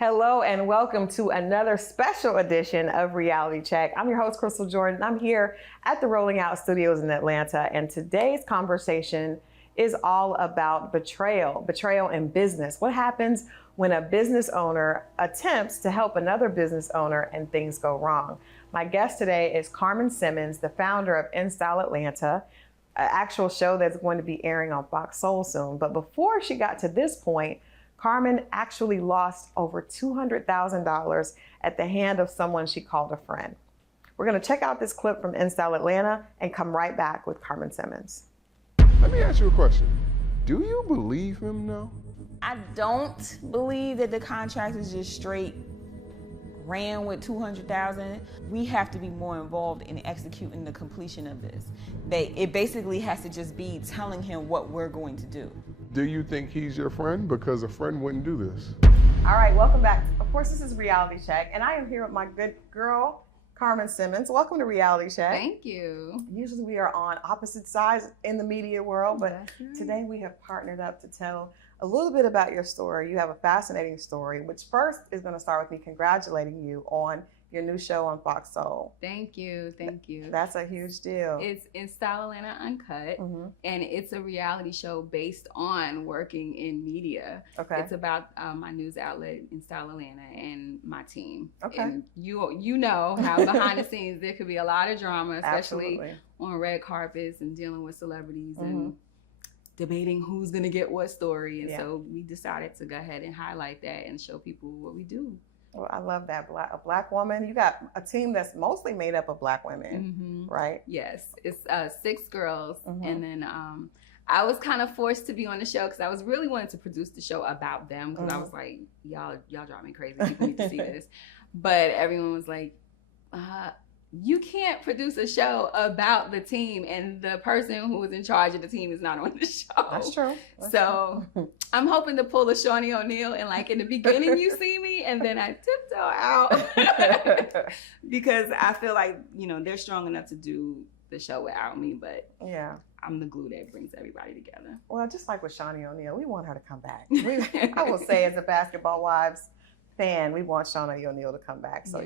Hello and welcome to another special edition of Reality Check. I'm your host, Christal Jordan. I'm here at the Rolling Out Studios in Atlanta, and today's conversation is all about betrayal in business. What happens when a business owner attempts to help another business owner and things go wrong? My guest today is Carmen Simmons, the founder of Christal Atlanta, an actual show that's going to be airing on Fox Soul soon. But before she got to this point, Carmen actually lost over $200,000 at the hand of someone she called a friend. We're going to check out this clip from Christal Atlanta and come right back with Carmen Simmons. Let me ask you a question. Do you believe him now? I don't believe that the contract is just straight ran with $200,000. We have to be more involved in executing the completion of this. It basically has to just be telling him what we're going to do. Do you think he's your friend? Because a friend wouldn't do this. All right, welcome back. Of course, this is Reality Check, and I am here with my good girl, Carmen Simmons. Welcome to Reality Check. Thank you. Usually we are on opposite sides in the media world, but today we have partnered up to tell a little bit about your story. You have a fascinating story, which first is going to start with me congratulating you on your new show on Fox Soul. Thank you. Thank you. That's a huge deal. It's Christal Atlanta Uncut, and it's a reality show based on working in media. Okay. It's about my news outlet, Christal Atlanta, and my team. Okay. And you know how behind the scenes there could be a lot of drama, especially Absolutely. on red carpets and dealing with celebrities and debating who's going to get what story. And so we decided to go ahead and highlight that and show people what we do. Well, I love that. A black woman. You got a team that's mostly made up of black women, right? Yes, it's 6 girls, and then I was kind of forced to be on the show because I was really wanting to produce the show about them because I was like, y'all drive me crazy. People need to see this, but everyone was like, you can't produce a show about the team and the person who was in charge of the team is not on the show. That's true. So I'm hoping to pull a Shawnee O'Neal and like in the beginning you see me and then I tiptoe out because I feel like, they're strong enough to do the show without me, but I'm the glue that brings everybody together. Well, just like with Shawnee O'Neal, we want her to come back. I will say as a Basketball Wives fan, we want Shawnee O'Neal to come back. So,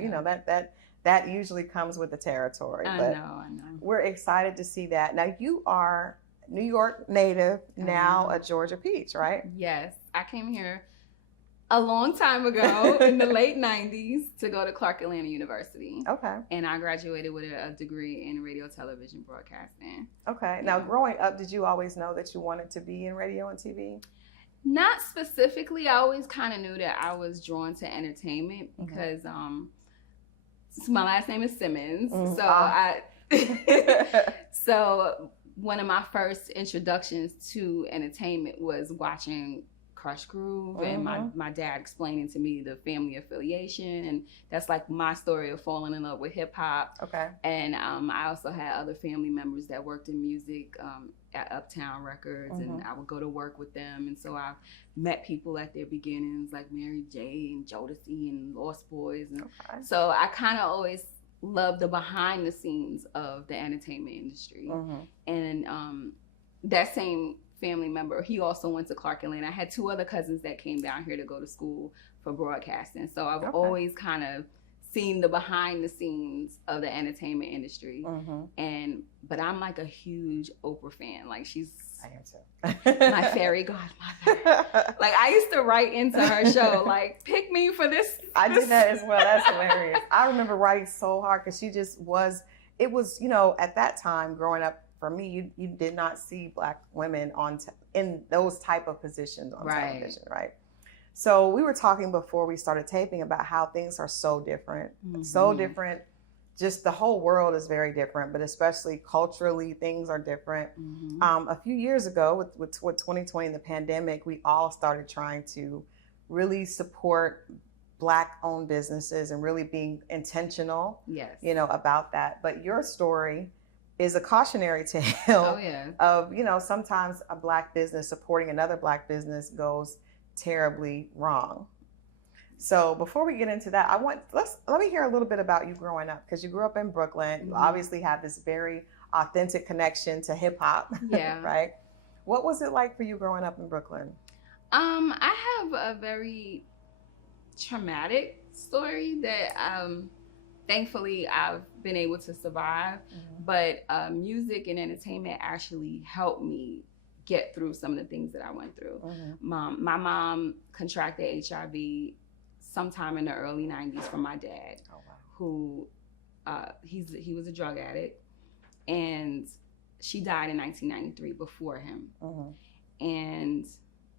that usually comes with the territory. I but know. We're excited to see that. Now, you are New York native, now a Georgia peach, right? Yes. I came here a long time ago in the late 90s to go to Clark Atlanta University. Okay. And I graduated with a degree in radio, television, broadcasting. Okay. Now, growing up, did you always know that you wanted to be in radio and TV? Not specifically. I always kind of knew that I was drawn to entertainment because my last name is Simmons. So one of my first introductions to entertainment was watching Crush Groove and my dad explaining to me the family affiliation, and that's like my story of falling in love with hip hop. Okay. And I also had other family members that worked in music at Uptown Records, and I would go to work with them, and so I met people at their beginnings like Mary J and Jodeci and Lost Boys, and so I kind of always loved the behind the scenes of the entertainment industry. And that same family member, he also went to Clark Atlanta. I had 2 other cousins that came down here to go to school for broadcasting, so I've always kind of seen the behind the scenes of the entertainment industry. But I'm like a huge Oprah fan. Like I am too. my fairy godmother. Like I used to write into her show, like, pick me for this. I did that as well. That's hilarious. I remember writing so hard because she just was, it was, at that time growing up, for me, you did not see black women in those type of positions on television, right? So we were talking before we started taping about how things are so different, so different. Just the whole world is very different, but especially culturally, things are different. A few years ago with 2020 and the pandemic, we all started trying to really support Black-owned businesses and really being intentional, about that. But your story is a cautionary tale of, sometimes a Black business supporting another Black business goes terribly wrong. So before we get into that, let me hear a little bit about you growing up, because you grew up in Brooklyn. You obviously have this very authentic connection to hip hop, right? What was it like for you growing up in Brooklyn? I have a very traumatic story that thankfully I've been able to survive. But music and entertainment actually helped me get through some of the things that I went through. My mom contracted HIV sometime in the early 90s from my dad, who he was a drug addict, and she died in 1993 before him. And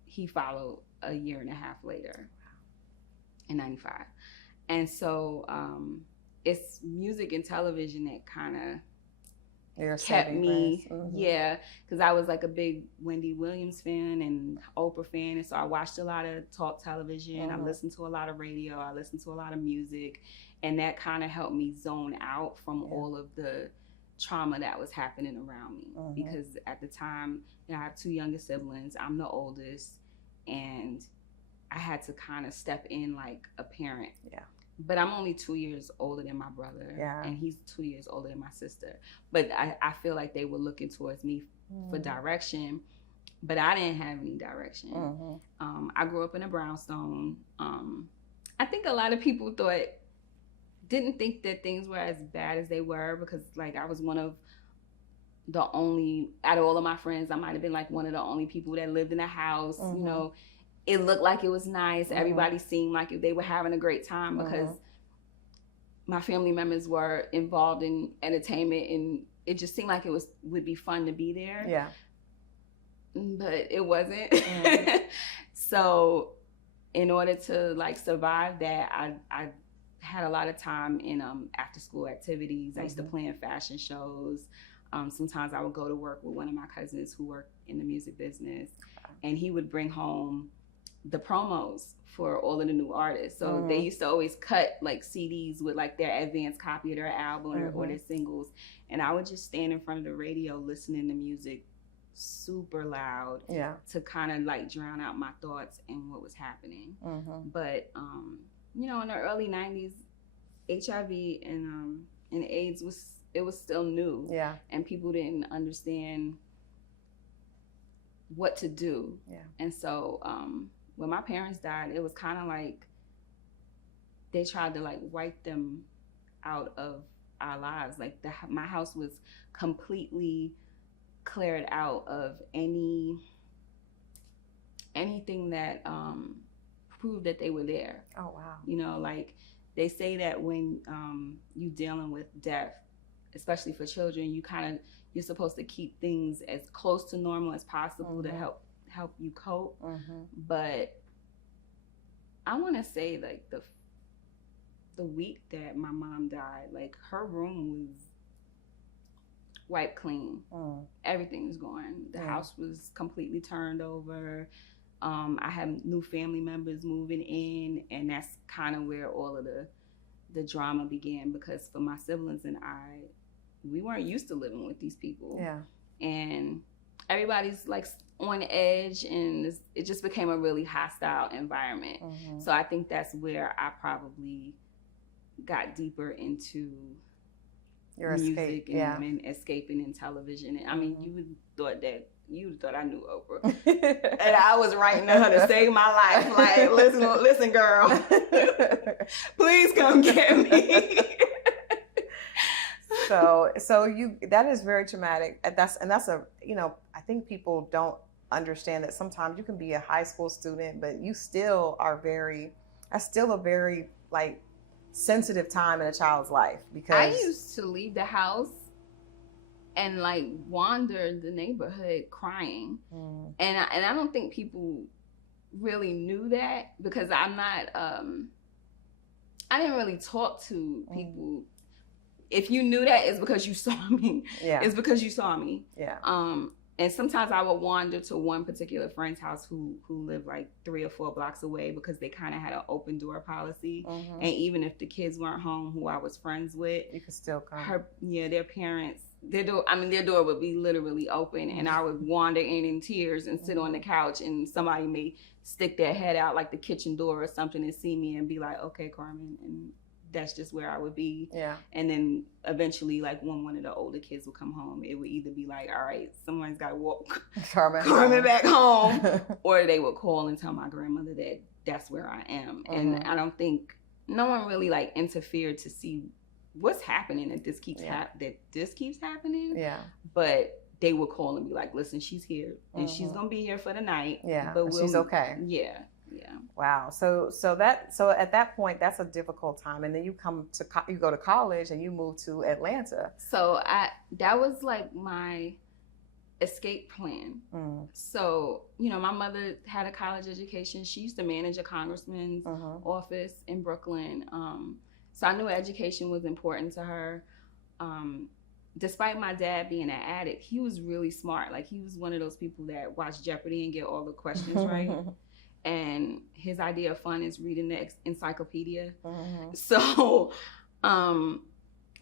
he followed a year and a half later in 95. And so it's music and television that kind of kept me, because I was like a big Wendy Williams fan and Oprah fan, and so I watched a lot of talk television. I listened to a lot of radio. I listened to a lot of music, and that kind of helped me zone out from all of the trauma that was happening around me. Because at the time, I have 2 younger siblings. I'm the oldest, and I had to kind of step in like a parent. But I'm only 2 years older than my brother, and he's 2 years older than my sister. But I feel like they were looking towards me for direction, but I didn't have any direction. I grew up in a brownstone. I think a lot of people didn't think that things were as bad as they were, because like I was one of the only, out of all of my friends, I might have been like one of the only people that lived in a house. You know, it looked like it was nice. Everybody seemed like they were having a great time, because my family members were involved in entertainment, and it just seemed like would be fun to be there. But it wasn't. So in order to like survive that, I had a lot of time in after school activities. I used to plan fashion shows. Sometimes I would go to work with one of my cousins who worked in the music business, and he would bring home the promos for all of the new artists. So they used to always cut like CDs with like their advanced copy of their album or their singles. And I would just stand in front of the radio listening to music super loud to kind of like drown out my thoughts and what was happening. But, you know, in the early 90s, HIV and AIDS was still new. And people didn't understand what to do. And so, when my parents died, it was kind of like they tried to like wipe them out of our lives. Like my house was completely cleared out of anything that proved that they were there. Oh wow. You know, like they say that when you dealing with death, especially for children, you're supposed to keep things as close to normal as possible to help you cope. But I want to say like the week that my mom died, like her room was wiped clean. Everything was gone. The house was completely turned over. I had new family members moving in, and that's kind of where all of the drama began, because for my siblings and I, we weren't used to living with these people. And everybody's like on edge, and it just became a really hostile environment. So I think that's where I probably got deeper into your music escape, and escaping in television. And I mean, you thought I knew Oprah, and I was writing to her to save my life. Like, listen, girl, please come get me. So that is very traumatic. And that's a, you know, I think people don't understand that sometimes you can be a high school student, but you still are that's still a very like sensitive time in a child's life, because I used to leave the house and like wander the neighborhood crying. And I don't think people really knew that, because I'm not, I didn't really talk to people. If you knew that, it's because you saw me. It's because you saw me. And sometimes I would wander to one particular friend's house who lived like 3 or 4 blocks away, because they kind of had an open door policy. And even if the kids weren't home, who I was friends with, you could still come. Their parents, their door would be literally open, and I would wander in tears and sit on the couch, and somebody may stick their head out like the kitchen door or something and see me and be like, "Okay, Carmen," and that's just where I would be. And then eventually, like when one of the older kids would come home, it would either be like, all right, someone's got to walk Carmen back home, or they would call and tell my grandmother that that's where I am. And I don't think no one really like interfered to see what's happening, that this keeps happening. Yeah. But they would call and be like, listen, she's here and she's gonna be here for the night. Yeah. But she's okay. Yeah. Wow. So at that point, that's a difficult time, and then you go to college and you move to Atlanta. So that was like my escape plan. So, you know, my mother had a college education. She used to manage a congressman's office in Brooklyn. So I knew education was important to her. Despite my dad being an addict, he was really smart. Like, he was one of those people that watch Jeopardy and get all the questions right. And his idea of fun is reading the encyclopedia. So, and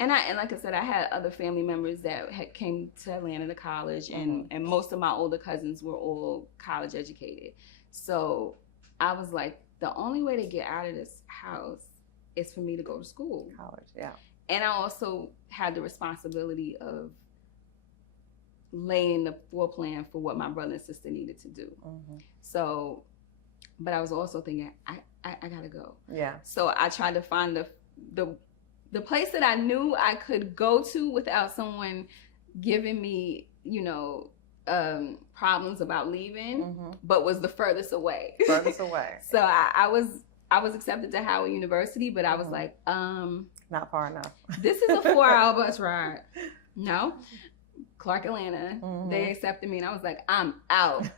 like I said, I had other family members that had came to Atlanta to college, and most of my older cousins were all college educated. So I was like, the only way to get out of this house is for me to go to school. College, yeah. And I also had the responsibility of laying the floor plan for what my brother and sister needed to do. So, but I was also thinking, I gotta go. Yeah. So I tried to find the place that I knew I could go to without someone giving me, you know, problems about leaving, but was the furthest away. Furthest away. So I was accepted to Howard University, but I was like, not far enough. This is a 4-hour bus ride. No. Clark, Atlanta. They accepted me, and I was like, I'm out.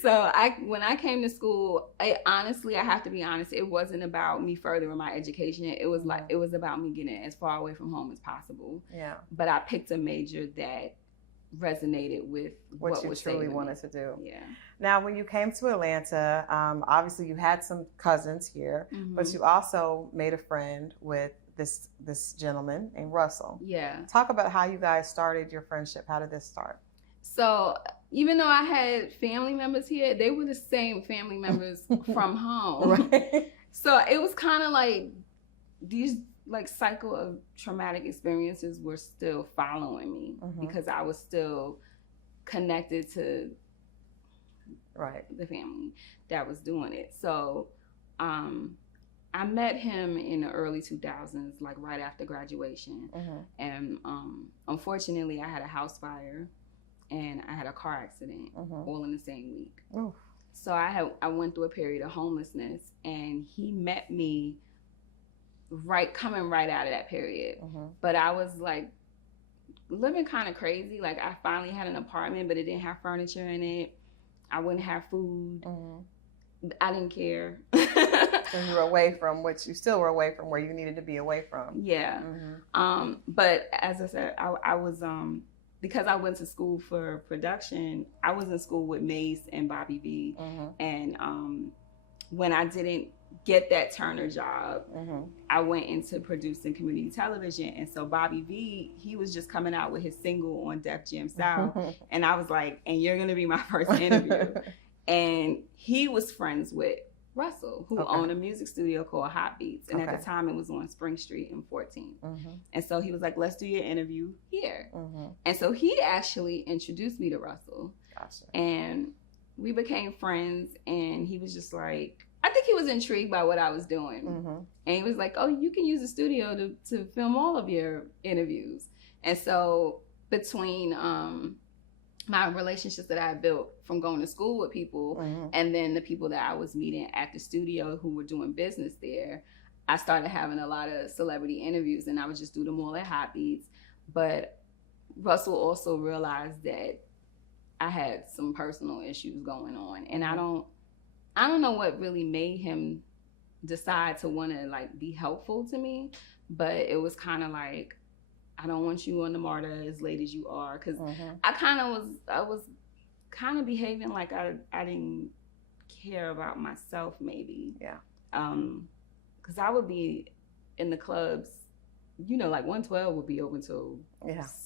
So when I came to school, honestly, I have to be honest, it wasn't about me furthering my education. It was like, it was about me getting as far away from home as possible. Yeah. But I picked a major that resonated with what you truly wanted to do. Yeah. Now, when you came to Atlanta, obviously you had some cousins here, but you also made a friend with this gentleman named Russell. Yeah. Talk about how you guys started your friendship. How did this start? So even though I had family members here, they were the same family members from home. Right. So it was kind of like these like cycle of traumatic experiences were still following me because I was still connected to the family that was doing it. So I met him in the early 2000s, like right after graduation. And unfortunately, I had a house fire and I had a car accident all in the same week. Oof. So I went through a period of homelessness, and he met me coming right out of that period. But I was like living kind of crazy. Like, I finally had an apartment, but it didn't have furniture in it. I wouldn't have food. I didn't care. And you were away from you still were away from where you needed to be away from. Yeah. But as I said, I was, because I went to school for production, I was in school with Mace and Bobby V. And when I didn't get that Turner job, I went into producing community television. And so Bobby V, he was just coming out with his single on Def Jam South. And I was like, and you're going to be my first interview. And he was friends with Russell, who owned a music studio called Hot Beats. And at the time, it was on Spring Street in 14. And so he was like, let's do your interview here. And so he actually introduced me to Russell. Gotcha. And we became friends. And he was just like, I think he was intrigued by what I was doing. And he was like, oh, you can use the studio to film all of your interviews. And so between my relationships that I built from going to school with people and then the people that I was meeting at the studio who were doing business there, I started having a lot of celebrity interviews, and I would just do them all at Hot Beats. But Russell also realized that I had some personal issues going on, and I don't know what really made him decide to want to like be helpful to me, but it was kind of like, I don't want you on the MARTA as late as you are, because I was kind of behaving like I didn't care about myself, maybe. Yeah. Because I would be in the clubs, you know, like 112 would be open till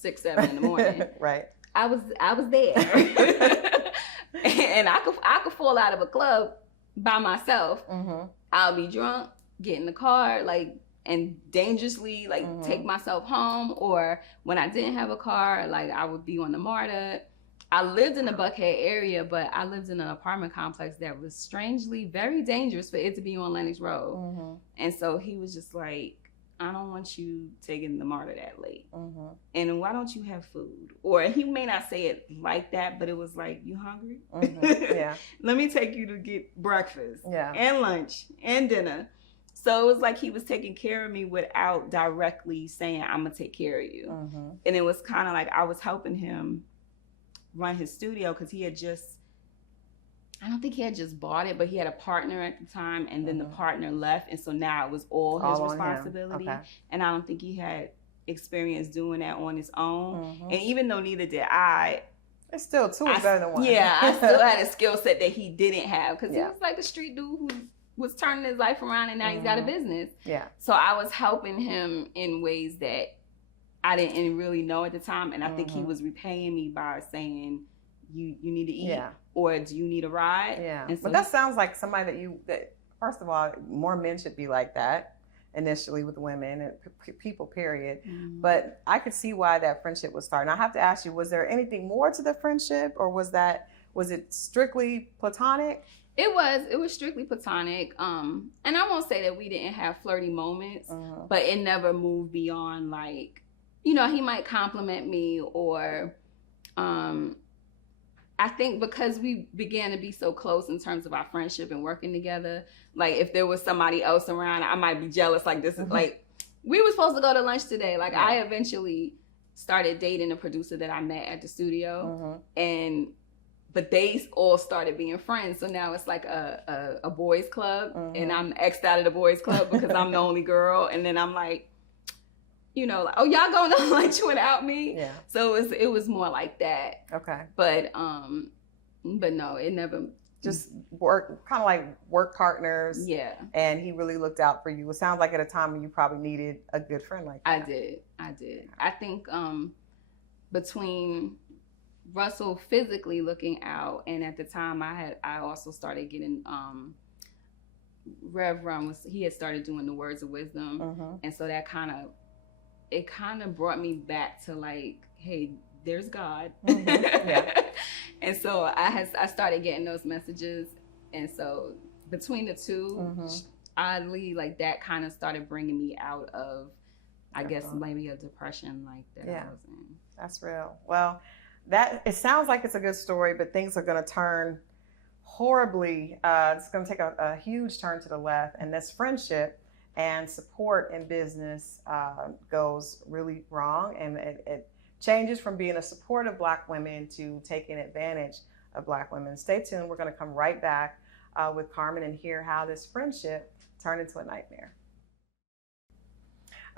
6, 7 in the morning. Right. I was there, and I could fall out of a club by myself. I'll be drunk, get in the car, like, and dangerously like take myself home. Or when I didn't have a car, like I would be on the MARTA I lived in the Buckhead area, but I lived in an apartment complex that was strangely very dangerous for it to be on Lennox Road. Mm-hmm. And so he was just like, I don't want you taking the MARTA that late. Mm-hmm. And why don't you have food? Or he may not say it like that, but it was like, you hungry? Mm-hmm. Yeah. Let me take you to get breakfast Yeah. and lunch and dinner. So it was like he was taking care of me without directly saying, I'm going to take care of you. Mm-hmm. And it was kind of like I was helping him run his studio because he had just, I don't think he had just bought it, but he had a partner at the time, and then the partner left, and so now it was all his responsibility. Okay. And I don't think he had experience doing that on his own. Mm-hmm. And even though neither did I, it's still two is better than one. Yeah, I still had a skill set that he didn't have because he was like a street dude who was turning his life around, and now he's got a business. Yeah. So I was helping him in ways that I didn't really know at the time, and I think he was repaying me by saying, you need to eat, or do you need a ride? Yeah. And so but that sounds like somebody that first of all, more men should be like that initially with women and people, period. Mm-hmm. But I could see why that friendship was starting. I have to ask you, was there anything more to the friendship, or was it strictly platonic? It was strictly platonic. And I won't say that we didn't have flirty moments, but it never moved beyond like, he might compliment me, or I think because we began to be so close in terms of our friendship and working together, like if there was somebody else around, I might be jealous. Like this is like, we were supposed to go to lunch today. Like I eventually started dating a producer that I met at the studio, but they all started being friends. So now it's like a boys club, and I'm X'd out of the boys club because I'm the only girl. And then I'm like, like, oh, y'all going to lunch without me? Yeah. So it was more like that. Okay. But no, it never. Just kind of like work partners. Yeah. And he really looked out for you. It sounds like at a time when you probably needed a good friend like that. I did. I think between Russell physically looking out, and at the time I also started getting Rev Run he had started doing the Words of Wisdom, and so that kind of brought me back to like, hey, there's God. Yeah. And so I started getting those messages, and so between the two, oddly, like that kind of started bringing me out of, I guess maybe a depression like that I was in. That's real. Well, it sounds like it's a good story, but things are going to turn horribly. It's going to take a huge turn to the left, and this friendship and support in business goes really wrong, and it changes from being a support of Black women to taking advantage of Black women. Stay tuned. We're going to come right back with Carmen and hear how this friendship turned into a nightmare.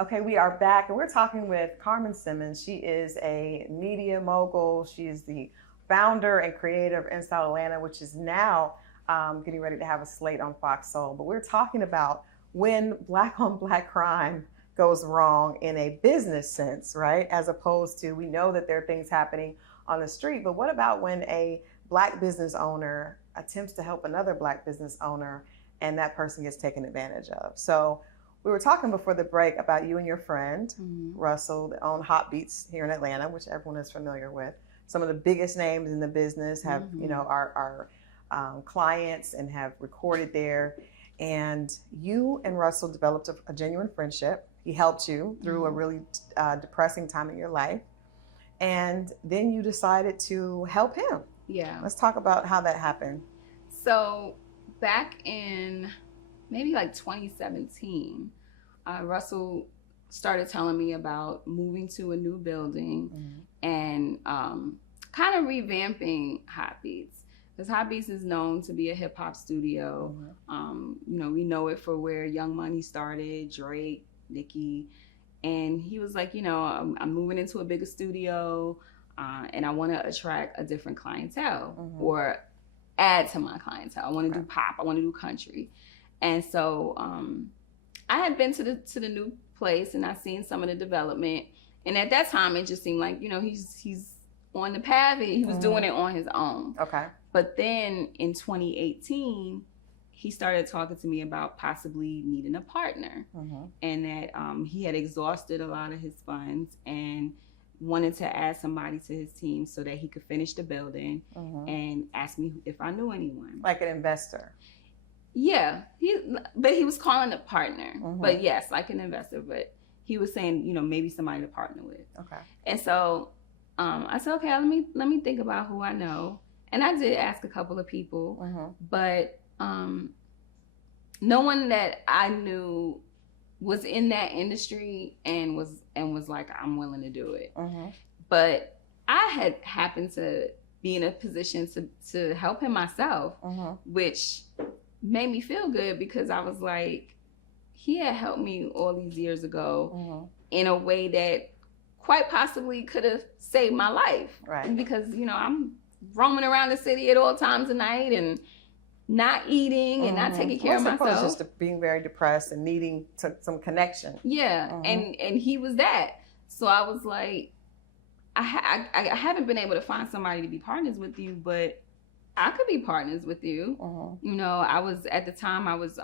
Okay, we are back, and we're talking with Carmen Simmons. She is a media mogul. She is the founder and creator of Christal Atlanta, which is now getting ready to have a slate on Fox Soul. But we're talking about when Black on Black crime goes wrong in a business sense, right? As opposed to, we know that there are things happening on the street, but what about when a Black business owner attempts to help another Black business owner and that person gets taken advantage of? So we were talking before the break about you and your friend, Russell, that own Hot Beats here in Atlanta, which everyone is familiar with. Some of the biggest names in the business have, are clients and have recorded there. And you and Russell developed a genuine friendship. He helped you through a really depressing time in your life. And then you decided to help him. Yeah. Let's talk about how that happened. So back in maybe like 2017, Russell started telling me about moving to a new building and kind of revamping Hot Beats. Because Hot Beats is known to be a hip hop studio. We know it for where Young Money started, Drake, Nicki. And he was like, I'm moving into a bigger studio and I want to attract a different clientele or add to my clientele. I want to do pop, I want to do country. And so I had been to the new place and I seen some of the development. And at that time, it just seemed like, he's on the path and he was doing it on his own. Okay. But then in 2018, he started talking to me about possibly needing a partner and that he had exhausted a lot of his funds and wanted to add somebody to his team so that he could finish the building, and asked me if I knew anyone. Like an investor. Yeah, but he was calling a partner. But yes, like an investor. But he was saying, you know, maybe somebody to partner with. Okay. And so I said, okay, let me think about who I know. And I did ask a couple of people, but no one that I knew was in that industry and was like, I'm willing to do it. But I had happened to be in a position to help him myself, which made me feel good because I was like, he had helped me all these years ago in a way that quite possibly could have saved my life. Right. Because, you know, I'm roaming around the city at all times of night and not eating and not taking care of myself. Just being very depressed and needing some connection. Yeah, and he was that. So I was like, I haven't been able to find somebody to be partners with you, but I could be partners with you. You know, at the time I was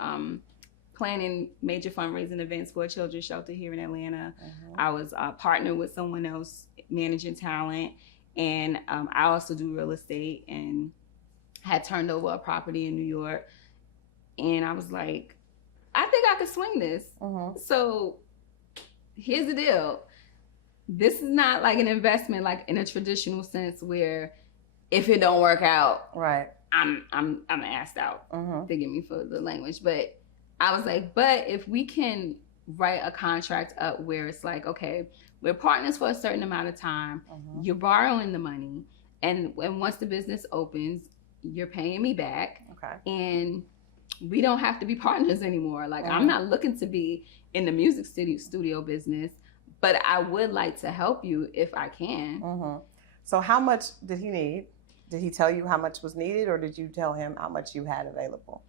planning major fundraising events for a children's shelter here in Atlanta. I was partnered with someone else managing talent, and I also do real estate and had turned over a property in New York. And I was like, I think I could swing this. So here's the deal. This is not like an investment like in a traditional sense where if it don't work out, right, I'm asked out. Forgive me for the language. But I was like, but if we can write a contract up where it's like, okay, we're partners for a certain amount of time, you're borrowing the money, and once the business opens, you're paying me back. Okay. And we don't have to be partners anymore. Like, I'm not looking to be in the music studio business, but I would like to help you if I can. So how much did he need? Did he tell you how much was needed, or did you tell him how much you had available?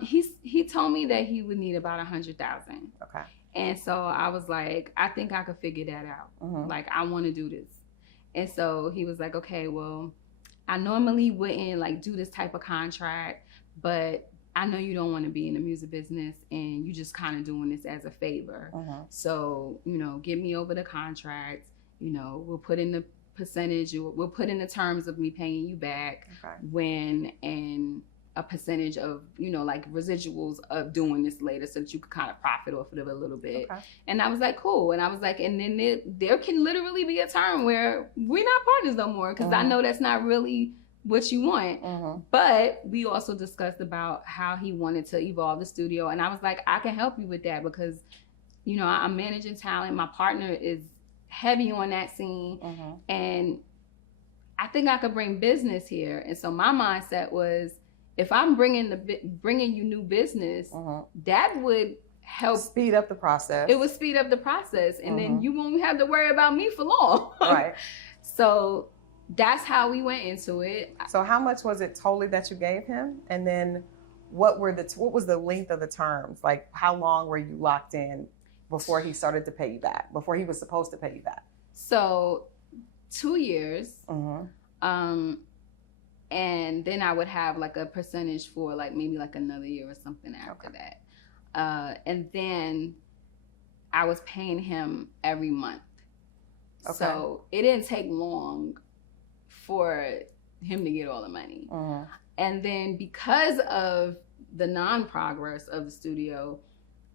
He told me that he would need about $100,000. Okay. And so I was like, I think I could figure that out. Like, I want to do this. And so he was like, okay, well, I normally wouldn't like do this type of contract, but I know you don't want to be in the music business and you just kind of doing this as a favor. So, you know, get me over the contract, you know, we'll put in the percentage, we'll put in the terms of me paying you back when, and a percentage of, you know, like residuals of doing this later so that you could kind of profit off of it a little bit. And I was like, cool. And I was like, and then there can literally be a time where we're not partners no more, because I know that's not really what you want. But we also discussed about how he wanted to evolve the studio. And I was like, I can help you with that because, you know, I'm managing talent. My partner is heavy on that scene. And I think I could bring business here. And so my mindset was, if I'm bringing you new business, that would help speed up the process. It would speed up the process, and then you won't have to worry about me for long. Right. So that's how we went into it. So how much was it totally that you gave him, and then what was the length of the terms? Like, how long were you locked in before he started to pay you back? Before he was supposed to pay you back? So 2 years. And then I would have like a percentage for like maybe like another year or something after that. And then I was paying him every month. So it didn't take long for him to get all the money. And then because of the non-progress of the studio,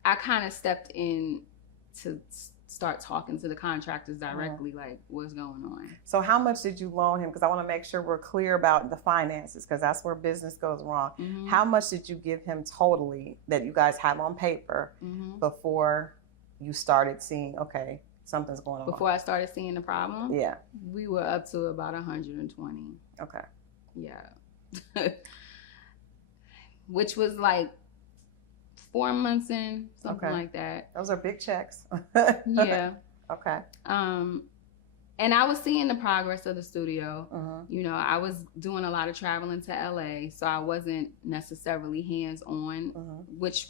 I kind of stepped in to start talking to the contractors directly, like what's going on. So how much did you loan him? Because I want to make sure we're clear about the finances, because that's where business goes wrong. How much did you give him totally that you guys have on paper before you started seeing, okay, something's going on? Before I started seeing the problem? Yeah. We were up to about 120. Okay. Yeah. Which was like 4 months in, something like that. Those are big checks. Yeah. Okay. And I was seeing the progress of the studio. You know, I was doing a lot of traveling to LA, so I wasn't necessarily hands-on, which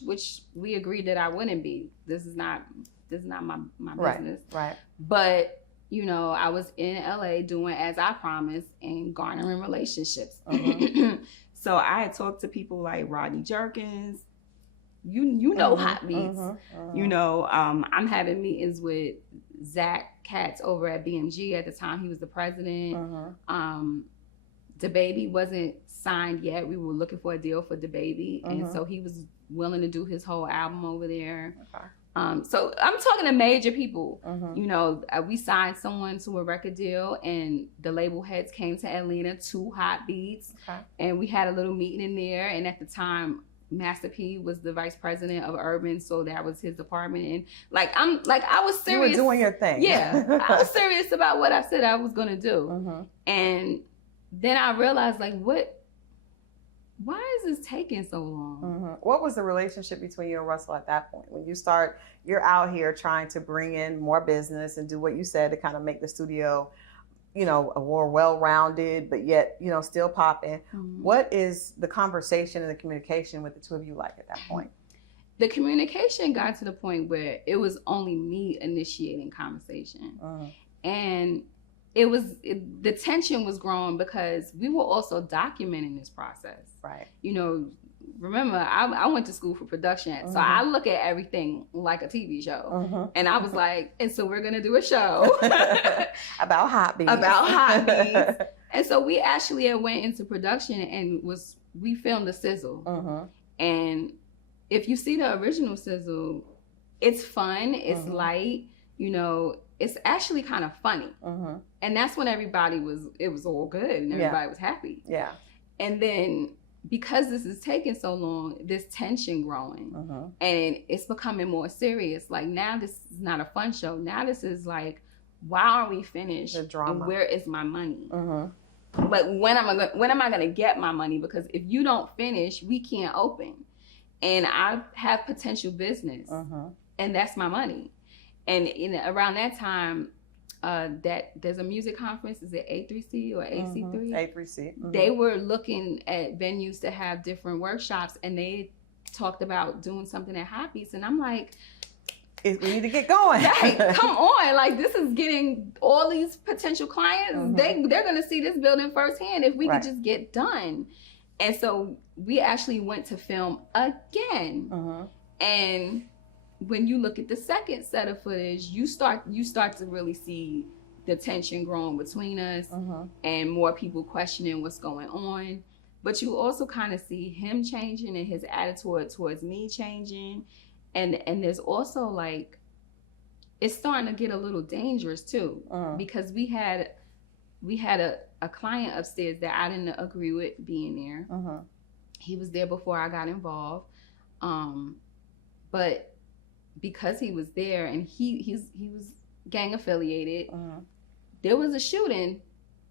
we agreed that I wouldn't be. This is not my business. Right. But, you know, I was in LA doing as I promised and garnering relationships. So I had talked to people like Rodney Jerkins, you know Hot Beats. You know, I'm having meetings with Zach Katz over at BMG at the time. He was the president. DaBaby wasn't signed yet. We were looking for a deal for DaBaby, and so he was willing to do his whole album over there. So I'm talking to major people. You know, we signed someone to a record deal, and the label heads came to Atlanta to Hot Beats, and we had a little meeting in there. And at the time, Master P was the vice president of Urban, so that was his department. And I was serious. You were doing your thing. Yeah, I was serious about what I said I was gonna do. And then I realized, like, why is this taking so long? What was the relationship between you and Russell at that point? When you're out here trying to bring in more business and do what you said to kind of make the studio, you know, a more well-rounded, but yet, you know, still popping. What is the conversation and the communication with the two of you like at that point? The communication got to the point where it was only me initiating conversation. And the tension was growing because we were also documenting this process. Right. You know, remember, I went to school for production, so I look at everything like a TV show. And I was like, and so we're gonna do a show about Hot Beats. And so we actually went into production and we filmed the sizzle. And if you see the original sizzle, it's fun, it's light, you know, it's actually kind of funny. And that's when it was all good and everybody was happy. And then because this is taking so long, this tension growing and it's becoming more serious. Like, now this is not a fun show. Now this is like, why aren't we finished? The drama. And where is my money? But when am I going to get my money? Because if you don't finish, we can't open. And I have potential business and that's my money. And around that time, that there's a music conference. Is it A3C or AC3? A3C. They were looking at venues to have different workshops, and they talked about doing something at Hot Beats. And I'm like, we need to get going. Come on, like, this is getting all these potential clients. They're gonna see this building firsthand if we could just get done. And so we actually went to film again, and when you look at the second set of footage, you start to really see the tension growing between us and more people questioning what's going on. But you also kind of see him changing and his attitude towards me changing. And there's also, like, it's starting to get a little dangerous too, because we had a client upstairs that I didn't agree with being there. He was there before I got involved. But because he was there and he was gang affiliated, there was a shooting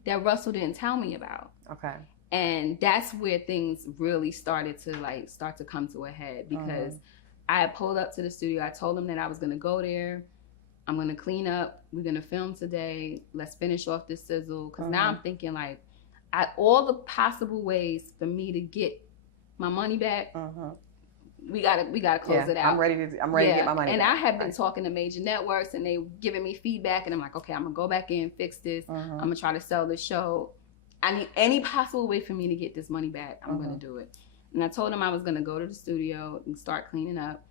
that Russell didn't tell me about. And that's where things really started to come to a head, because I had pulled up to the studio. I told him that I was going to go there. I'm going to clean up. We're going to film today. Let's finish off this sizzle. Because now I'm thinking, like, all the possible ways for me to get my money back, we gotta close it out. I'm ready to get my money and back. I have been talking to major networks, and they giving me feedback, and I'm like, okay, I'm gonna go back in, fix this. I'm gonna try to sell this show. I need any possible way for me to get this money back. I'm gonna do it. And I told him I was gonna go to the studio and start cleaning up.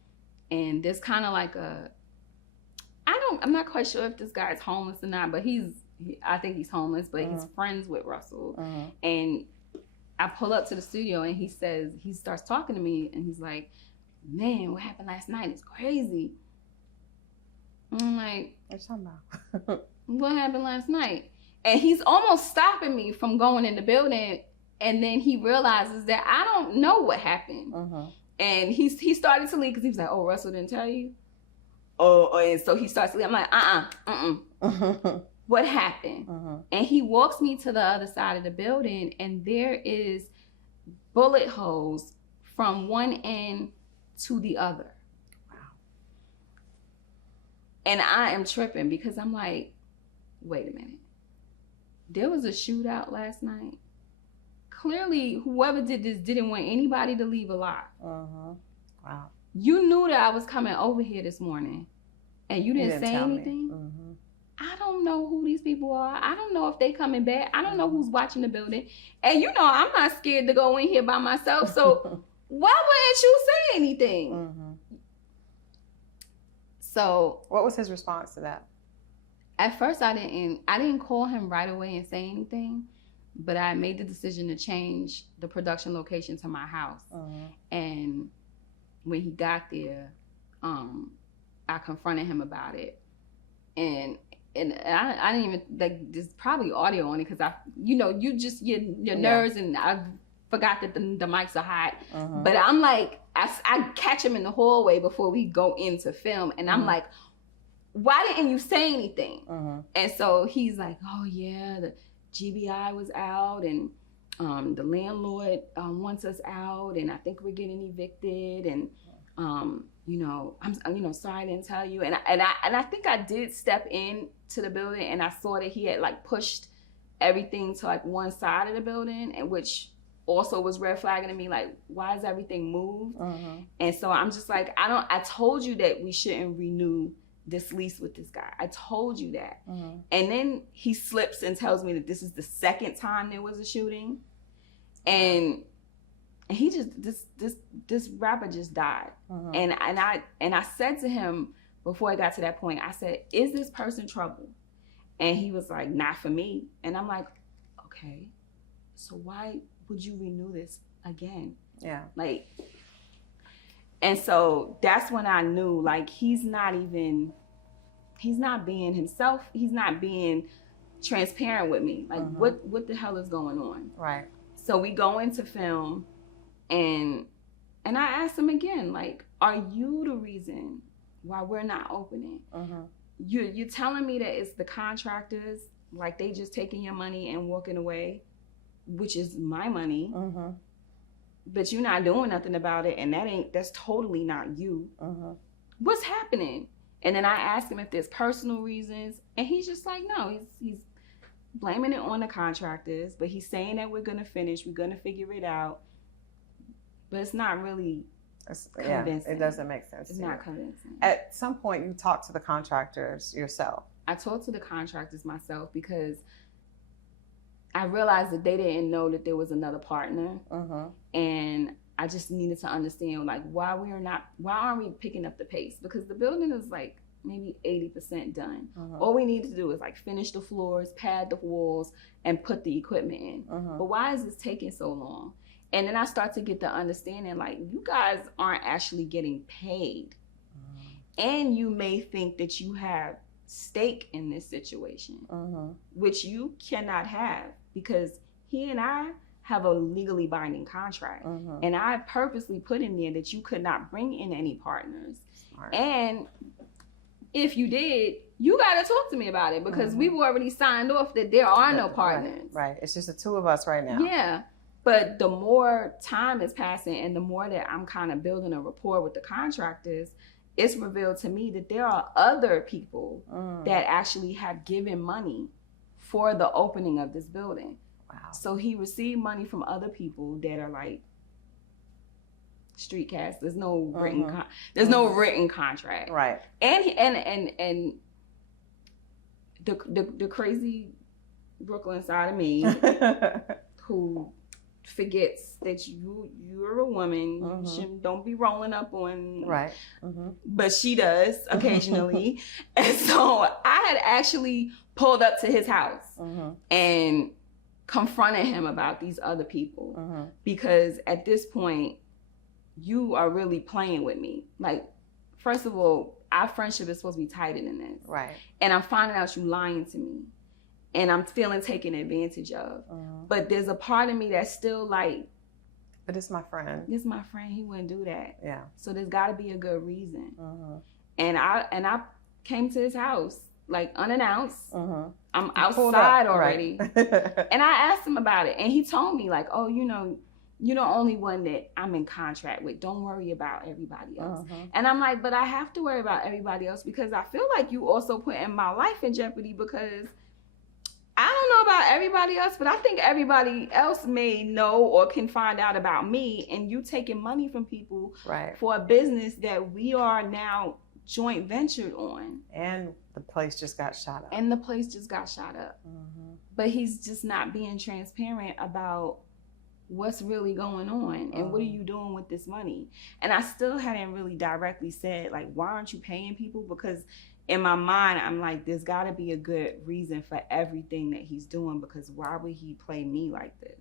And there's kind of like I'm not quite sure if this guy is homeless or not, but I think he's homeless, but he's friends with Russell. And I pull up to the studio, and he starts talking to me, and he's like, man, what happened last night is crazy. I'm like, what you talking about? What happened last night? And he's almost stopping me from going in the building, and then he realizes that I don't know what happened. And he started to leave because he was like, oh, Russell didn't tell you? And so he starts to leave. I'm like, what happened? And he walks me to the other side of the building, and there is bullet holes from one end to the other. Wow. And I am tripping because I'm like, wait a minute. There was a shootout last night. Clearly, whoever did this didn't want anybody to leave alive. Wow. You knew that I was coming over here this morning, and you didn't say anything? I don't know who these people are. I don't know if they coming back. I don't know who's watching the building. And you know, I'm not scared to go in here by myself. So why wouldn't you say anything? Mm-hmm. So what was his response to that? At first, I didn't call him right away and say anything, but I made the decision to change the production location to my house. Mm-hmm. And when he got there, I confronted him about it, and I didn't even like. There's probably audio on it because your nerves, and I forgot that the mics are hot. Mm-hmm. But I'm like, I catch him in the hallway before we go into film, and I'm like, why didn't you say anything? Mm-hmm. And so he's like, oh yeah, the GBI was out, and the landlord wants us out, and I think we're getting evicted, and I'm sorry I didn't tell you. And I think I did step in to the building, and I saw that he had like pushed everything to like one side of the building, and which also was red flagging to me, like, why is everything moved? Mm-hmm. And so I'm just like, I told you that we shouldn't renew this lease with this guy. I told you that. Mm-hmm. And then he slips and tells me that this is the second time there was a shooting. And he just, this rapper just died. Mm-hmm. And I said to him before I got to that point, I said, is this person trouble? And he was like, not for me. And I'm like, okay, so why would you renew this again? Yeah. Like, and so that's when I knew, like, he's not being himself. He's not being transparent with me. Like, what the hell is going on? Right. So we go into film, and I asked him again, like, are you the reason why we're not opening? Mm-hmm. You're telling me that it's the contractors, like they just taking your money and walking away, which is my money. Mm-hmm. But you're not doing nothing about it, and that's totally not you. Mm-hmm. What's happening? And then I asked him if there's personal reasons, and he's just like, no, he's blaming it on the contractors, but he's saying that we're gonna finish, we're gonna figure it out, but it's not really convincing. Yeah, it doesn't make sense. It's not convincing. At some point, you talk to the contractors yourself. I talked to the contractors myself because I realized that they didn't know that there was another partner. Mm-hmm. And I just needed to understand, like, why aren't we picking up the pace? Because the building is like maybe 80% done. Mm-hmm. All we need to do is like finish the floors, pad the walls, and put the equipment in. Mm-hmm. But why is this taking so long? And then I start to get the understanding, like, you guys aren't actually getting paid. Mm-hmm. And you may think that you have stake in this situation, which you cannot have, because he and I have a legally binding contract. And I purposely put in there that you could not bring in any partners. Smart. And if you did, you got to talk to me about it, because we've already signed off that there are no partners. Right. It's just the two of us right now. Yeah. But the more time is passing and the more that I'm kind of building a rapport with the contractors, it's revealed to me that there are other people that actually have given money for the opening of this building. Wow. So he received money from other people that are like street cats. There's no written no written contract. Right. And the crazy Brooklyn side of me who forgets that you're a woman. Don't be rolling up on right. But she does occasionally. And so I had actually pulled up to his house and confronted him about these other people, because at this point you are really playing with me. Like, first of all, our friendship is supposed to be tighter than this, right? And I'm finding out you lying to me, and I'm feeling taken advantage of. But there's a part of me that's still like, but it's my friend. This is my friend. He wouldn't do that. Yeah. So there's got to be a good reason. And I came to his house like unannounced. I'm outside already. Right. And I asked him about it, and he told me like, oh, you're the only one that I'm in contract with. Don't worry about everybody else. And I'm like, but I have to worry about everybody else, because I feel like you also putting my life in jeopardy, because I don't know about everybody else, but I think everybody else may know or can find out about me, and you taking money from people for a business that we are now joint ventured on. And the place just got shot up. But he's just not being transparent about what's really going on and what are you doing with this money? And I still hadn't really directly said, like, why aren't you paying people? Because in my mind, I'm like, there's got to be a good reason for everything that he's doing, because why would he play me like this?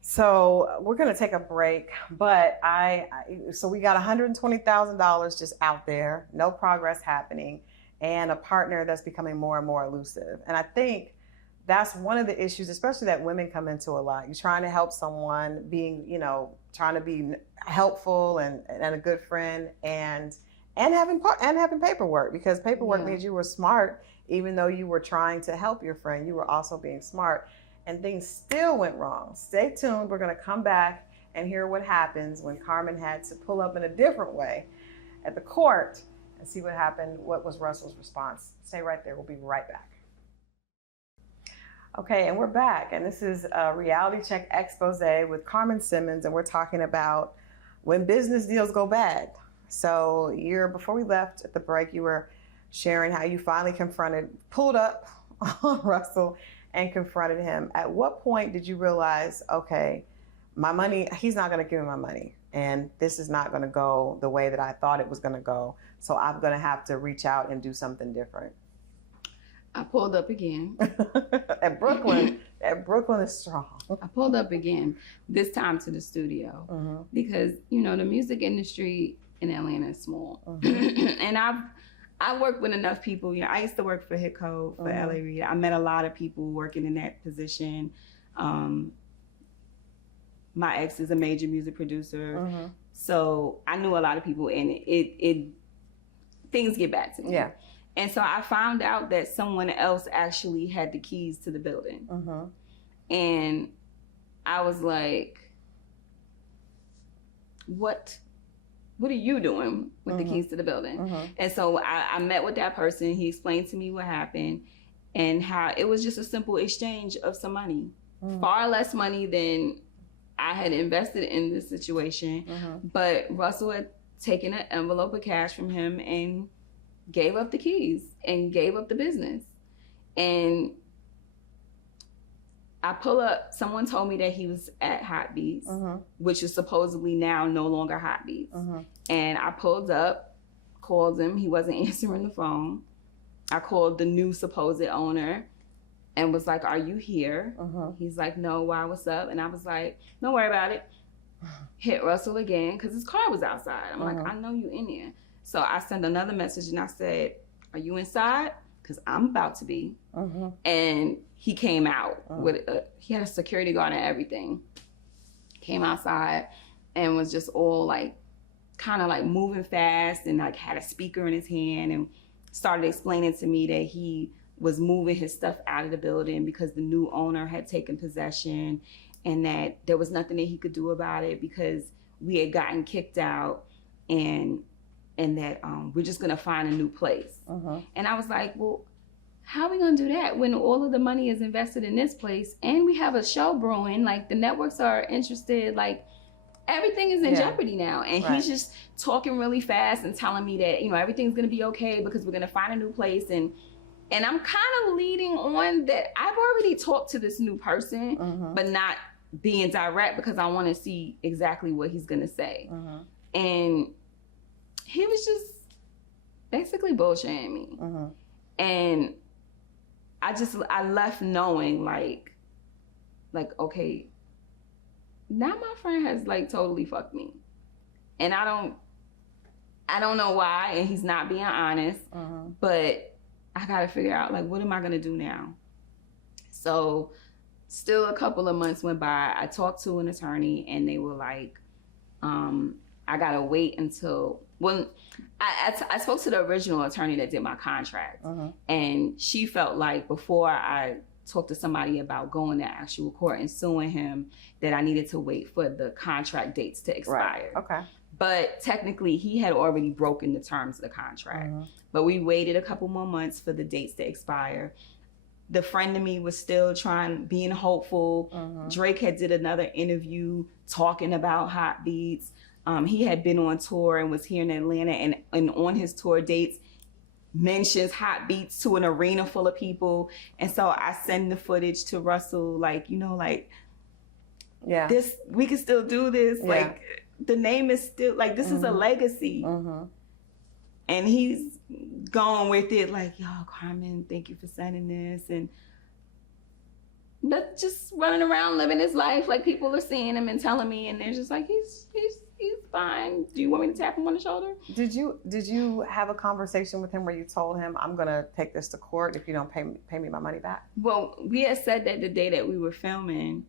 So we're going to take a break, but so we got $120,000 just out there, no progress happening, and a partner that's becoming more and more elusive. And I think that's one of the issues, especially that women come into a lot. You're trying to help someone, being, trying to be helpful and a good friend, and having paperwork, because paperwork means you were smart, even though you were trying to help your friend, you were also being smart. And things still went wrong. Stay tuned. We're going to come back and hear what happens when Carmen had to pull up in a different way at the court and see what happened. What was Russell's response? Stay right there. We'll be right back. Okay, and we're back. And this is a Reality Check Expose with Carmen Simmons. And we're talking about when business deals go bad. So before we left at the break, you were sharing how you finally pulled up on Russell and confronted him. At what point did you realize, okay, my money, he's not going to give me my money, and this is not going to go the way that I thought it was going to go, so I'm going to have to reach out and do something different? I pulled up again. At Brooklyn is strong. I pulled up again, this time to the studio, because, the music industry in Atlanta is small. And I worked with enough people. I used to work for Hit Code, for LA Reid. I met a lot of people working in that position. My ex is a major music producer. So I knew a lot of people, and it things get back to me. Yeah. And so I found out that someone else actually had the keys to the building. And I was like, what are you doing with the keys to the building? And so I met with that person. He explained to me what happened and how it was just a simple exchange of some money. Far less money than I had invested in this situation. But Russell had taken an envelope of cash from him and gave up the keys and gave up the business. And I pull up, someone told me that he was at Hot Beats, which is supposedly now no longer Hot Beats. And I pulled up, called him, he wasn't answering the phone. I called the new supposed owner and was like, are you here? He's like, no, why, what's up? And I was like, don't worry about it. Hit Russell again, because his car was outside. I'm like, I know you in there. So I sent another message and I said, are you inside? Because I'm about to be. And he came out with he had a security guard and everything. Came outside and was just all like, kind of like moving fast, and like had a speaker in his hand, and started explaining to me that he was moving his stuff out of the building because the new owner had taken possession, and that there was nothing that he could do about it because we had gotten kicked out, and that we're just gonna find a new place. And I was like, well, how are we gonna do that when all of the money is invested in this place and we have a show brewing? Like, the networks are interested, like everything is in jeopardy now. And he's just talking really fast and telling me that, everything's gonna be okay because we're gonna find a new place. And I'm kind of leading on that I've already talked to this new person, but not being direct because I wanna see exactly what he's gonna say. And he was just basically bullshitting me. And I left knowing like, okay, now my friend has like totally fucked me. And I don't know why, and he's not being honest, but I gotta figure out like, what am I gonna do now? So still a couple of months went by. I talked to an attorney and they were like, I gotta wait until, when I spoke to the original attorney that did my contract, and she felt like before I talked to somebody about going to actual court and suing him, that I needed to wait for the contract dates to expire. Okay. But technically he had already broken the terms of the contract. But we waited a couple more months for the dates to expire. The friend of me was still being hopeful. Drake had did another interview talking about Hot Beats. He had been on tour and was here in Atlanta, and on his tour dates mentions Hot Beats to an arena full of people. And so I send the footage to Russell, like, Yeah. we can still do this. Yeah. Like, the name is still, like, this is a legacy. And he's going with it like, yo, Carmen, thank you for sending this. And but just running around living his life, like, people are seeing him and telling me, and they're just like, he's fine. Do you want me to tap him on the shoulder? Did you have a conversation with him where you told him, I'm gonna take this to court if you don't pay me my money back? Well, we had said that the day that we were filming,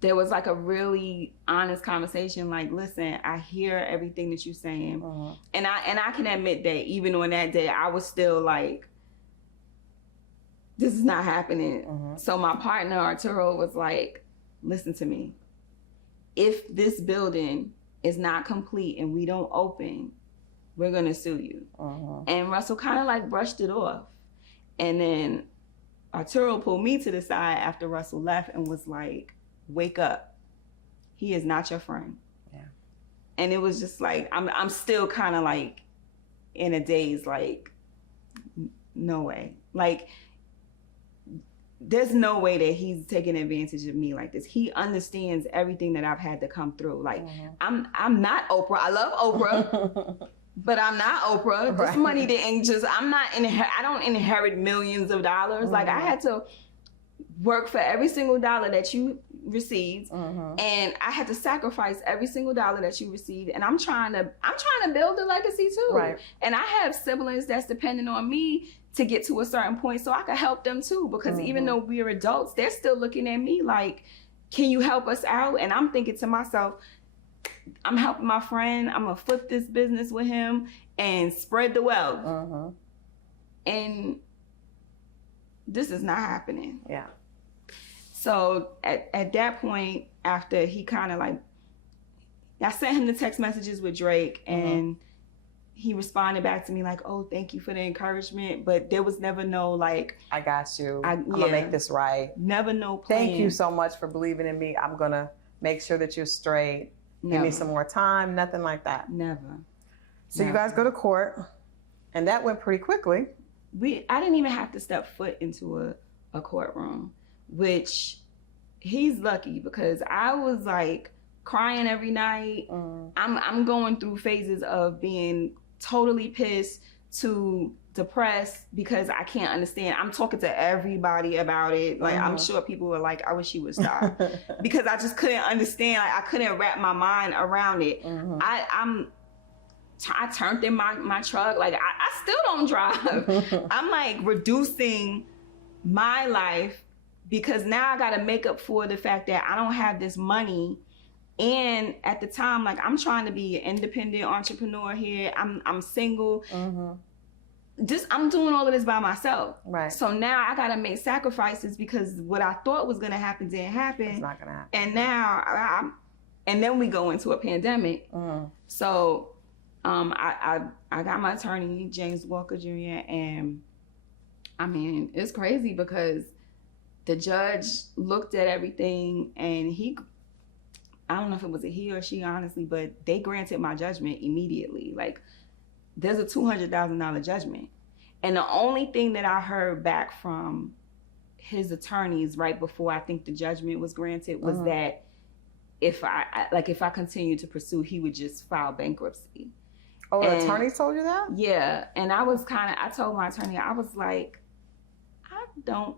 there was like a really honest conversation. Like, listen, I hear everything that you're saying, and I can admit that even on that day, I was still like, this is not happening. So my partner Arturo was like, listen to me. If this building is not complete and we don't open, we're gonna sue you. And Russell kind of like brushed it off. And then Arturo pulled me to the side after Russell left and was like, wake up. He is not your friend. Yeah. And it was just like, I'm still kind of like in a daze, like, no way. Like, there's no way that he's taking advantage of me like this. He understands everything that I've had to come through. Like, I'm not Oprah. I love Oprah, but I'm not Oprah. This money didn't just, I don't inherit millions of dollars. Like, I had to work for every single dollar that you received, and I had to sacrifice every single dollar that you received. And I'm trying to build a legacy too. Right. And I have siblings that's depending on me to get to a certain point so I can help them too. Because even though we're adults, they're still looking at me like, can you help us out? And I'm thinking to myself, I'm helping my friend. I'm gonna flip this business with him and spread the wealth. And this is not happening. Yeah. So at that point, after he kind of like, I sent him the text messages with Drake, and he responded back to me like, oh, thank you for the encouragement. But there was never no like, I got you. I'm gonna make this right. Never no plan. Thank you so much for believing in me. I'm gonna make sure that you're straight. Give me some more time. Nothing like that. Never. So you guys go to court, and that went pretty quickly. I didn't even have to step foot into a courtroom, which he's lucky, because I was like crying every night. I'm going through phases of being totally pissed to depressed because I can't understand. I'm talking to everybody about it. Like, I'm sure people were like, I wish you would stop. Because I just couldn't understand. Like, I couldn't wrap my mind around it. I turned in my truck. Like, I still don't drive. I'm like reducing my life because now I got to make up for the fact that I don't have this money. And at the time, like, I'm trying to be an independent entrepreneur here. I'm single. I'm doing all of this by myself. Right. So now I got to make sacrifices because what I thought was going to happen didn't happen. It's not going to happen. And now, and then we go into a pandemic. So I got my attorney, James Walker Jr., and I mean, it's crazy because the judge looked at everything and I don't know if it was a he or she, honestly, but they granted my judgment immediately. Like, there's a $200,000 judgment. And the only thing that I heard back from his attorneys right before I think the judgment was granted was that if I continued to pursue, he would just file bankruptcy. Oh, the attorney told you that? Yeah. And I told my attorney, I was like, I don't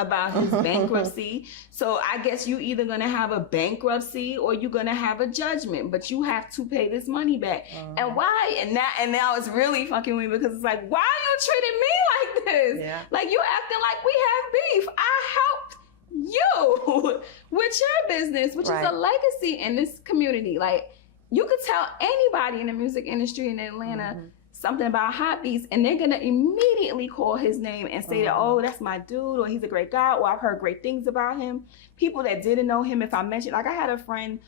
about his bankruptcy. So I guess you either gonna have a bankruptcy or you're gonna have a judgment, but you have to pay this money back. And why? And now it's really fucking me because it's like, why are you treating me like this? Yeah. Like, you acting like we have beef. I helped you with your business, which is a legacy in this community. Like, you could tell anybody in the music industry in Atlanta something about Hot Beats, and they're gonna immediately call his name and say that, oh, that's my dude, or he's a great guy, or I've heard great things about him. People that didn't know him, if I mentioned, like, I had a friend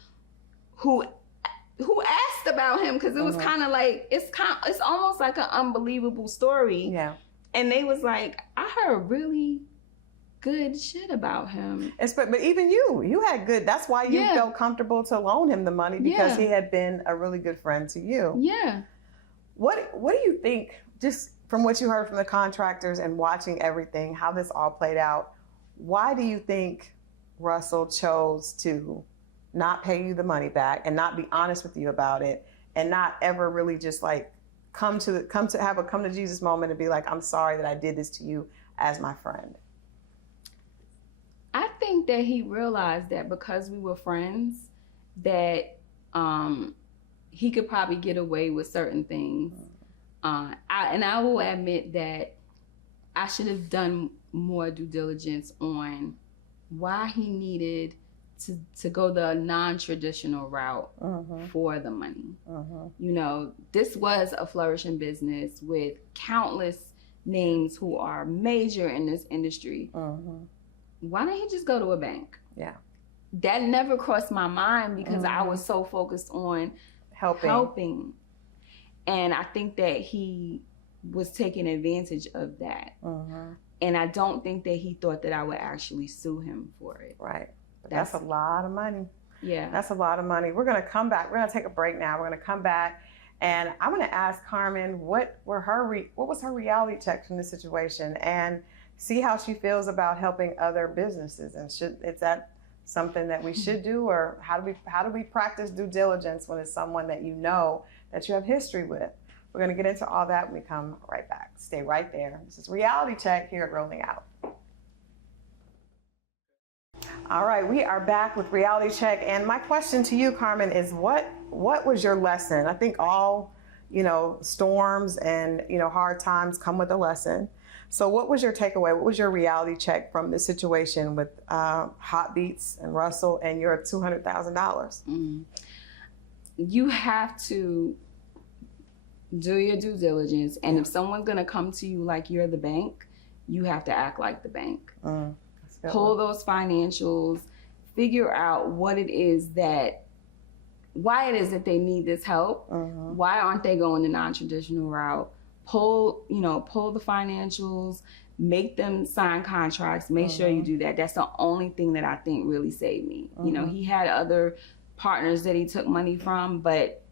who asked about him because it was kind of like, it's almost like an unbelievable story. Yeah. And they was like, I heard really good shit about him. But even you had good, that's why you felt comfortable to loan him the money, because he had been a really good friend to you. Yeah. What do you think, just from what you heard from the contractors and watching everything, how this all played out, why do you think Russell chose to not pay you the money back and not be honest with you about it and not ever really just like come to Jesus moment and be like, I'm sorry that I did this to you as my friend? I think that he realized that because we were friends, that he could probably get away with certain things. I will admit that I should have done more due diligence on why he needed to go the non-traditional route for the money. You know, this was a flourishing business with countless names who are major in this industry. Why didn't he just go to a bank? Yeah. That never crossed my mind because I was so focused on helping. And I think that he was taking advantage of that. And I don't think that he thought that I would actually sue him for it. Right. But that's a lot of money. Yeah. That's a lot of money. We're going to come back. We're going to take a break now. We're going to come back. And I'm going to ask Carmen what was her reality check from this situation, and see how she feels about helping other businesses. And is that something that we should do, or how do we practice due diligence when it's someone that you know that you have history with? We're going to get into all that when we come right back. Stay right there. This is Reality Check here at Rolling Out. All right, we are back with Reality Check, and my question to you, Carmen, is what was your lesson? I think all, storms and, hard times come with a lesson. So what was your takeaway? What was your reality check from this situation with Hot Beats and Russell and your $200,000? You have to do your due diligence. And if someone's going to come to you like you're the bank, you have to act like the bank. Pull those financials, figure out why it is that they need this help. Why aren't they going the non-traditional route? Pull the financials, make them sign contracts, make sure you do that. That's the only thing that I think really saved me. He had other partners that he took money from, but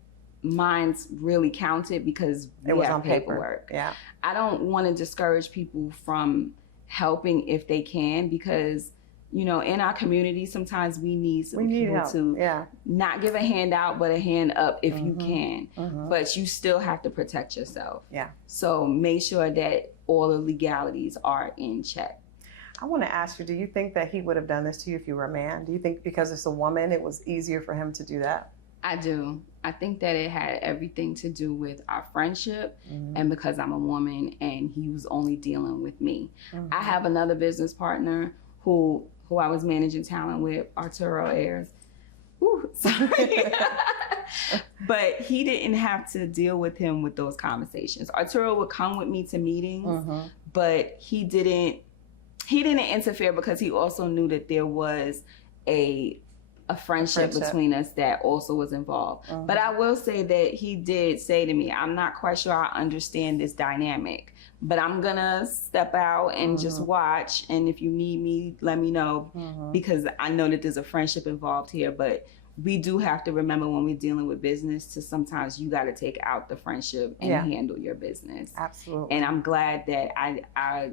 mine's really counted because it was on paperwork. Yeah. I don't want to discourage people from helping if they can, because in our community sometimes we need people help. to not give a handout but a hand up if you can, but you still have to protect yourself. So make sure that all the legalities are in check. I want to ask you, do you think that he would have done this to you if you were a man? Do you think because it's a woman it was easier for him to do that? I do. I think that it had everything to do with our friendship and because I'm a woman and he was only dealing with me. I have another business partner who I was managing talent with, Arturo Ayers. Ooh, sorry. But he didn't have to deal with him with those conversations. Arturo would come with me to meetings, but he didn't interfere because he also knew that there was a friendship between us that also was involved. But I will say that he did say to me, I'm not quite sure I understand this dynamic, but I'm gonna step out and just watch, and if you need me, let me know, because I know that there's a friendship involved here. But we do have to remember when we're dealing with business to sometimes you got to take out the friendship and handle your business. Absolutely. And I'm glad that I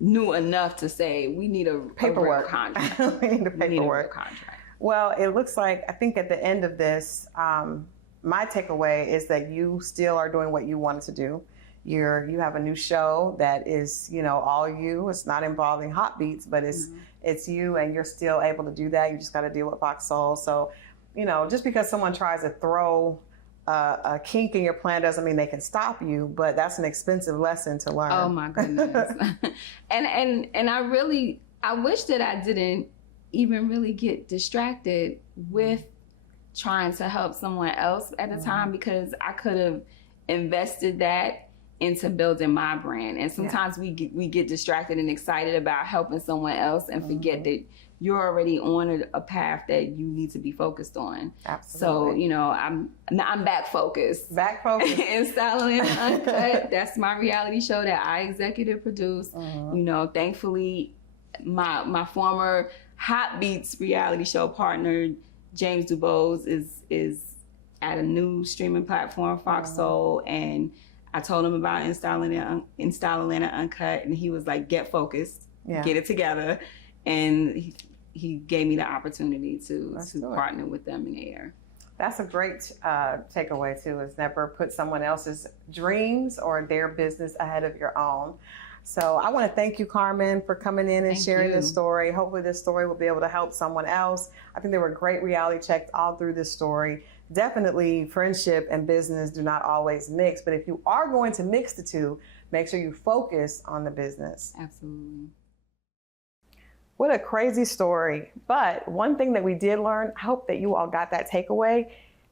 knew enough to say we need a paperwork contract. We need a paperwork contract. Well, it looks like, I think at the end of this, my takeaway is that you still are doing what you wanted to do. You have a new show that is, all you. It's not involving Hot Beats, but it's you, and you're still able to do that. You just got to deal with Box Soul. So, just because someone tries to throw a kink in your plan doesn't mean they can stop you, but that's an expensive lesson to learn. Oh my goodness. and I wish that I didn't even really get distracted with trying to help someone else at the time, because I could have invested that into building my brand. And sometimes we get distracted and excited about helping someone else and forget that you're already on a path that you need to be focused on. Absolutely. So, I'm back focused. Back focused. In Styling and Uncut. That's my reality show that I executive produce. Thankfully, my former Hot Beats reality show partner, James Dubose, is at a new streaming platform, Fox Soul, and I told him about In Style Atlanta Uncut, and he was like, get focused, get it together. And he gave me the opportunity to Let's do it. partner with them in air. That's a great takeaway too, is never put someone else's dreams or their business ahead of your own. So I want to thank you, Carmen, for coming in and Thank sharing you. this story. Hopefully this story will be able to help someone else. I think there were great reality checks all through this story. Definitely friendship and business do not always mix, but if you are going to mix the two, make sure you focus on the business. Absolutely. What a crazy story. But one thing that we did learn, I hope that you all got that takeaway.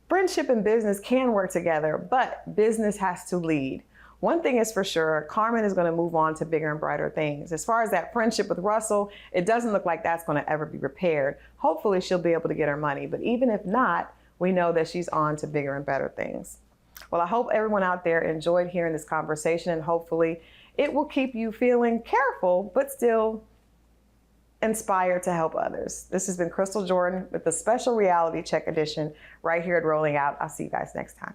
Friendship and business can work together, but business has to lead. One thing is for sure, Carmen is going to move on to bigger and brighter things. As far as that friendship with Russell, it doesn't look like that's going to ever be repaired. Hopefully she'll be able to get her money, but even if not, we know that she's on to bigger and better things. Well, I hope everyone out there enjoyed hearing this conversation, and hopefully it will keep you feeling careful, but still inspired to help others. This has been Christal Jordan with the special reality check edition right here at Rolling Out. I'll see you guys next time.